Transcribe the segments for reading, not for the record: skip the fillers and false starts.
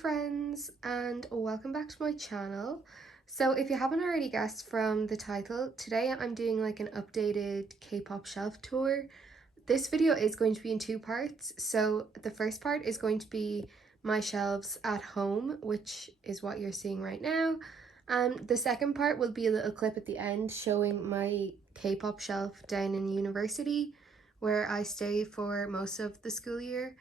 friends, and welcome back to my channel. So if you haven't already guessed from the title, today I'm doing like an updated K-pop shelf tour. This video is going to be in two parts. So the first part is going to be my shelves at home, which is what you're seeing right now. And the second part will be a little clip at the end showing my K-pop shelf down in university, where I stay for most of the school year.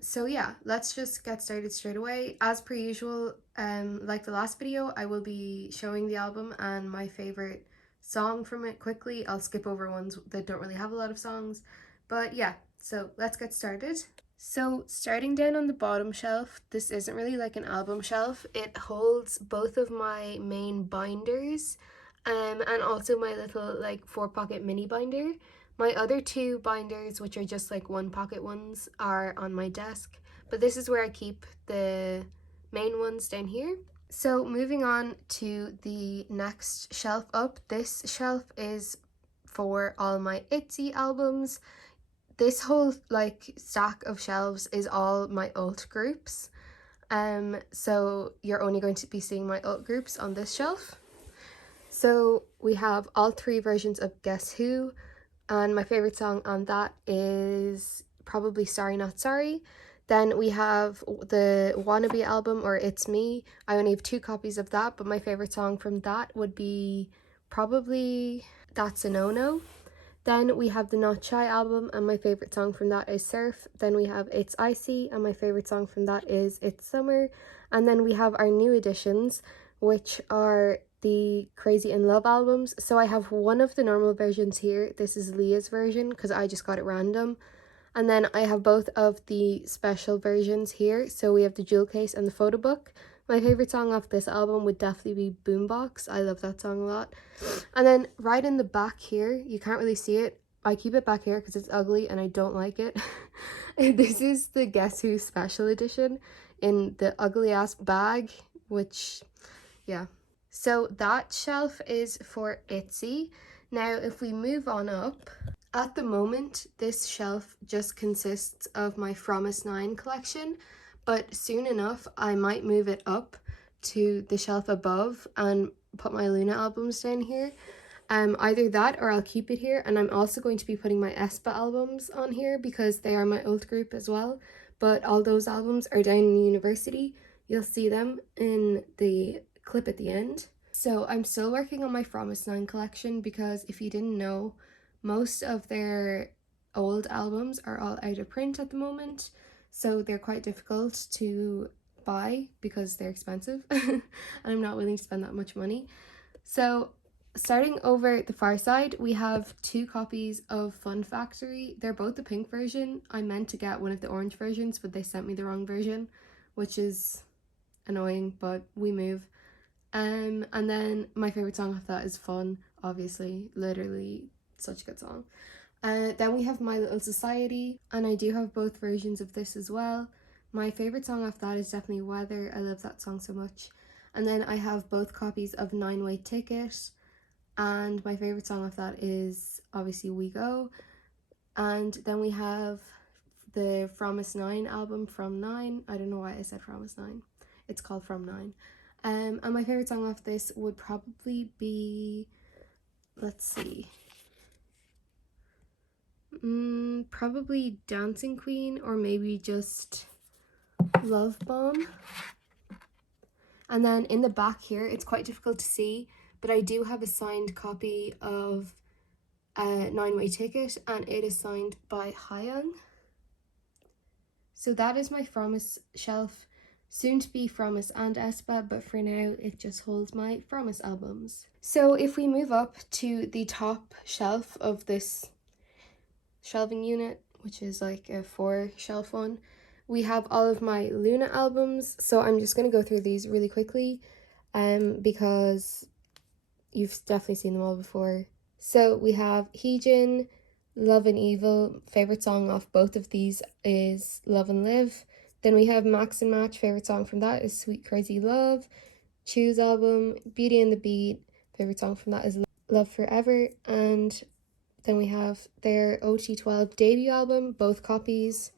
So yeah, let's just get started straight away. As per usual, like the last video, I will be showing the album and my favorite song from it quickly. I'll skip over ones that don't really have a lot of songs, but yeah, so let's get started. So starting down on the bottom shelf, this isn't really like an album shelf. It holds both of my main binders, and also my little like 4-pocket mini binder. My other two binders, which are just like 1-pocket ones, are on my desk, but this is where I keep the main ones down here. So moving on to the next shelf up, this shelf is for all my ITZY albums. This whole like stack of shelves is all my alt groups. So you're only going to be seeing my alt groups on this shelf. So we have all 3 versions of Guess Who, and my favorite song on that is probably Sorry Not Sorry. Then we have the Wannabe album, or It's Me. I only have 2 copies of that, but my favorite song from that would be probably That's a No-No. Then we have the Not Shy album, and my favorite song from that is Surf. Then we have It's Icy, and my favorite song from that is It's Summer. And then we have our new additions, which are the Crazy in Love albums. So I have one of the normal versions here. This is Leah's version because I just got it random. And then I have both of the special versions here. So we have the jewel case and the photo book. My favorite song off this album would definitely be Boombox. I love that song a lot. And then right in the back here, you can't really see it. I keep it back here because it's ugly and I don't like it. This is the Guess Who special edition in the ugly ass bag, which, yeah. So that shelf is for ITZY. Now, if we move on up, at the moment, this shelf just consists of my Fromis 9 collection, but soon enough, I might move it up to the shelf above and put my Luna albums down here. Either that or I'll keep it here, and I'm also going to be putting my aespa albums on here because they are my old group as well, but all those albums are down in university. You'll see them in the clip at the end. So I'm still working on my Fromis 9 collection because if you didn't know, most of their old albums are all out of print at the moment, so they're quite difficult to buy because they're expensive and I'm not willing to spend that much money. So starting over the far side, we have 2 copies of Fun Factory. They're both the pink version. I meant to get one of the orange versions, but they sent me the wrong version, which is annoying, but we move. And then my favorite song of that is Fun, obviously, literally such a good song. Then we have My Little Society, and I do have both versions of this as well. My favorite song off that is definitely Weather. I love that song so much. And then I have both copies of 9-Way Ticket, and my favorite song of that is obviously We Go. And then we have the Fromis 9 album, From 9. I don't know why I said Fromis 9. It's called From 9. And my favorite song off this would probably be, let's see, probably Dancing Queen, or maybe just Love Bomb. And then in the back here, it's quite difficult to see, but I do have a signed copy of 9-Way Ticket, and it is signed by Hyung. So that is my Fromis shelf, soon to be Fromis and aespa, but for now it just holds my Fromis albums. So if we move up to the top shelf of this shelving unit, which is like a 4-shelf one, we have all of my Luna albums. So I'm just going to go through these really quickly because you've definitely seen them all before. So we have Heejin, Love and Evil. Favorite song off both of these is Love and Live. Then we have Max and Match. Favorite song from that is Sweet Crazy Love. Choose album, Beauty and the Beat. Favorite song from that is Love Forever. And then we have their OT12 debut album, both copies.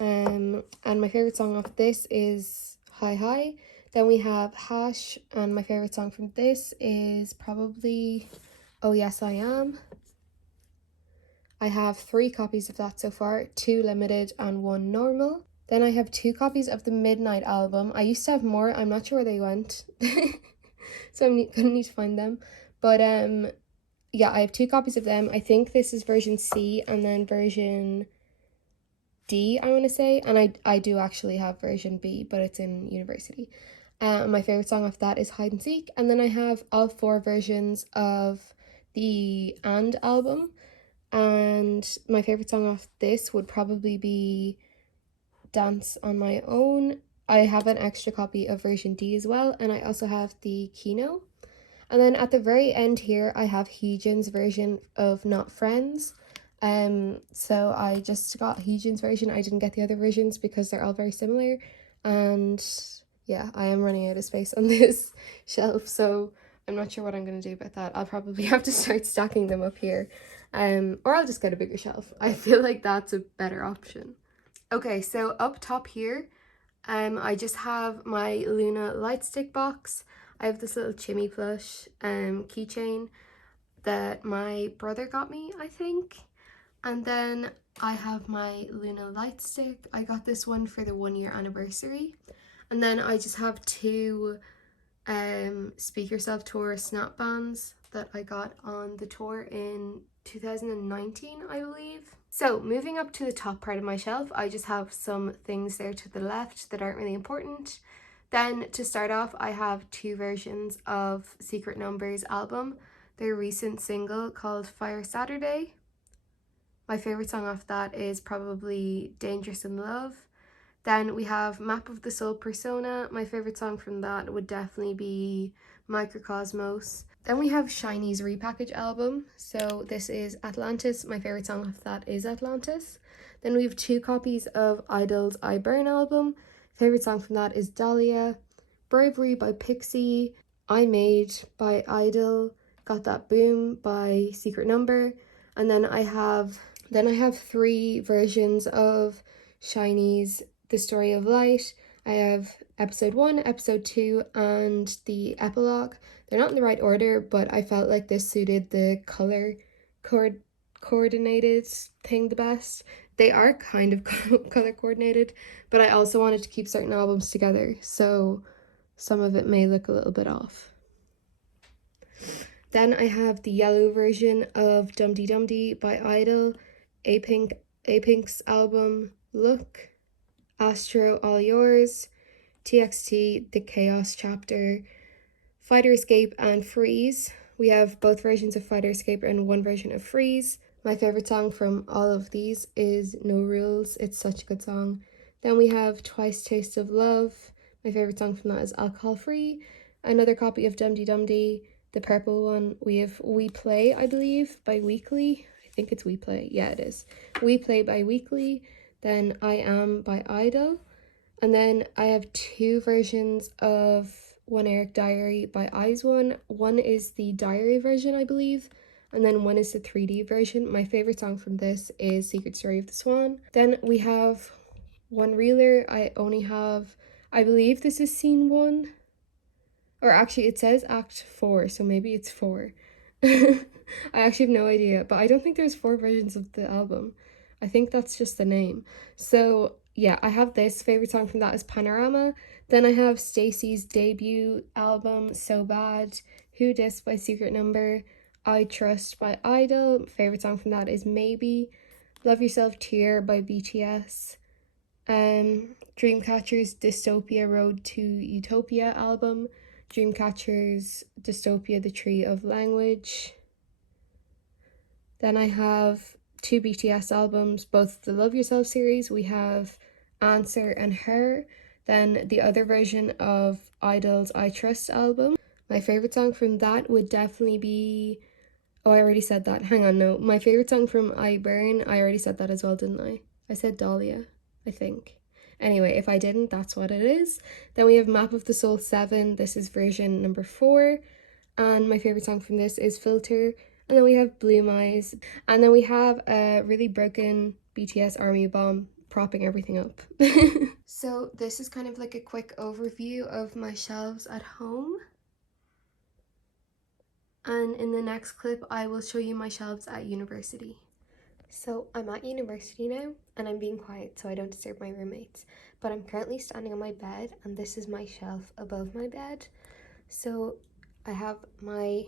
And my favorite song off this is Hi Hi. Then we have Hash, and my favorite song from this is probably Oh Yes I Am. I have 3 copies of that so far, 2 limited and 1 normal. Then I have 2 copies of the Midnight album. I used to have more, I'm not sure where they went. So I'm gonna need to find them. But yeah, I have 2 copies of them. I think this is version C and then version D, I want to say. And I do actually have version B, but it's in university. My favorite song of that is Hide and Seek. And then I have all 4 versions of the And album. And my favorite song off this would probably be Dance on My Own. I have an extra copy of version D as well. And I also have the Kino. And then at the very end here, I have Heejin's version of Not Friends. So I just got Heejin's version. I didn't get the other versions because they're all very similar. And yeah, I am running out of space on this shelf, so I'm not sure what I'm going to do about that. I'll probably have to start stacking them up here. Or I'll just get a bigger shelf. I feel like that's a better option. Okay, so up top here, I just have my Luna Lightstick box. I have this little Chimmy plush keychain that my brother got me, I think. And then I have my Luna Lightstick. I got this one for the 1-year anniversary. And then I just have 2 Speak Yourself Tour snap bands that I got on the tour in 2019, I believe. So moving up to the top part of my shelf, I just have some things there to the left that aren't really important. Then to start off, I have 2 versions of Secret Numbers album, their recent single called Fire Saturday. My favorite song off that is probably Dangerous in Love. Then we have Map of the Soul Persona. My favorite song from that would definitely be Microcosmos. Then we have SHINee's repackage album. So this is Atlantis. My favorite song of that is Atlantis. Then we have 2 copies of Idol's I Burn album. Favorite song from that is Dahlia. Bravery by Pixie. I Made by Idol. Got That Boom by Secret Number. And then I have 3 versions of SHINee's The Story of Light. I have episode 1, episode 2, and the epilogue. They're not in the right order, but I felt like this suited the color coordinated thing the best. They are kind of color coordinated, but I also wanted to keep certain albums together, so some of it may look a little bit off. Then I have the yellow version of Dum Dee Dum Dee by Idol, Apink's album Look, Astro All Yours, TXT The Chaos Chapter, Fighter Escape, and Freeze. We have both versions of Fighter Escape and 1 version of Freeze. My favorite song from all of these is No Rules. It's such a good song. Then we have Twice Taste of Love. My favorite song from that is Alcohol Free. Another copy of Dum Dee Dum Dee, the purple one. We have We Play, I believe, by Weekly. I think it's We Play. Yeah, it is. We Play by Weekly. Then I Am by Idol. And then I have 2 versions of One Eric Diary by IZ*ONE. One is the diary version, I believe, and then one is the 3D version. My favorite song from this is Secret Story of the Swan. Then we have One Reeler. I only have, I believe this is scene 1. Or actually it says act 4, so maybe it's 4. I actually have no idea, but I don't think there's 4 versions of the album. I think that's just the name. So yeah, I have this. Favorite song from that is Panorama. Then I have STAYC's debut album, So Bad, Who Dis by Secret Number, I Trust by Idol. Favorite song from that is Maybe. Love Yourself Tear by BTS. Dreamcatcher's Dystopia Road to Utopia album. Dreamcatcher's Dystopia The Tree of Language. Then I have 2 BTS albums, both the Love Yourself series. We have Answer and Her. Then the other version of Idol's I Trust album. My favorite song from that would definitely be, oh, I already said that. Hang on, no. My favorite song from I Burn, I already said that as well, didn't I? I said Dahlia, I think. Anyway, if I didn't, that's what it is. Then we have Map of the Soul 7. This is version number 4. And my favorite song from this is Filter. And then we have Bloom Eyes. And then we have a really broken BTS Army Bomb propping everything up. So this is kind of like a quick overview of my shelves at home. And in the next clip, I will show you my shelves at university. So I'm at university now, and I'm being quiet so I don't disturb my roommates. But I'm currently standing on my bed, and this is my shelf above my bed. So I have my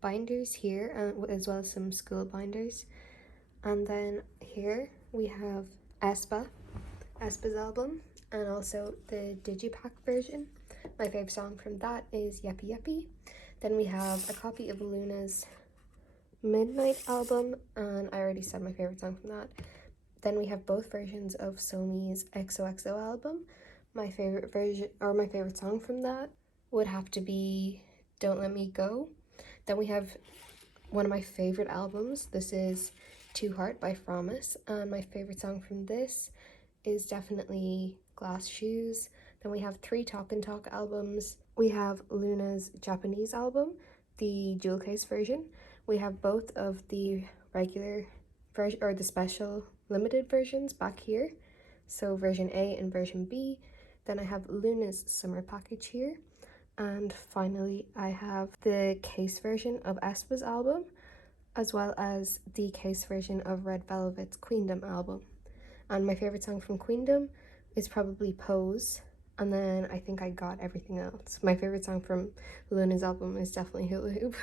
binders here, as well as some school binders. And then here we have aespa's album, and also the Digipack version. My favourite song from that is Yeppy Yeppy. Then we have a copy of Luna's Midnight album, and I already said my favourite song from that. Then we have both versions of Somi's XOXO album. My favourite version, or my favourite song from that, would have to be Don't Let Me Go. Then we have one of my favourite albums. This is Two Heart by Fromis, and my favourite song from this is definitely Glass Shoes. Then we have 3 Talk and Talk albums. We have Luna's Japanese album, the jewel case version. We have both of the regular version, or the special limited versions back here. So version A and version B. Then I have Luna's summer package here. And finally, I have the case version of aespa's album, as well as the case version of Red Velvet's Queendom album. And my favourite song from Queendom is probably Pose, and then I think I got everything else. My favourite song from Luna's album is definitely Hula Hoop.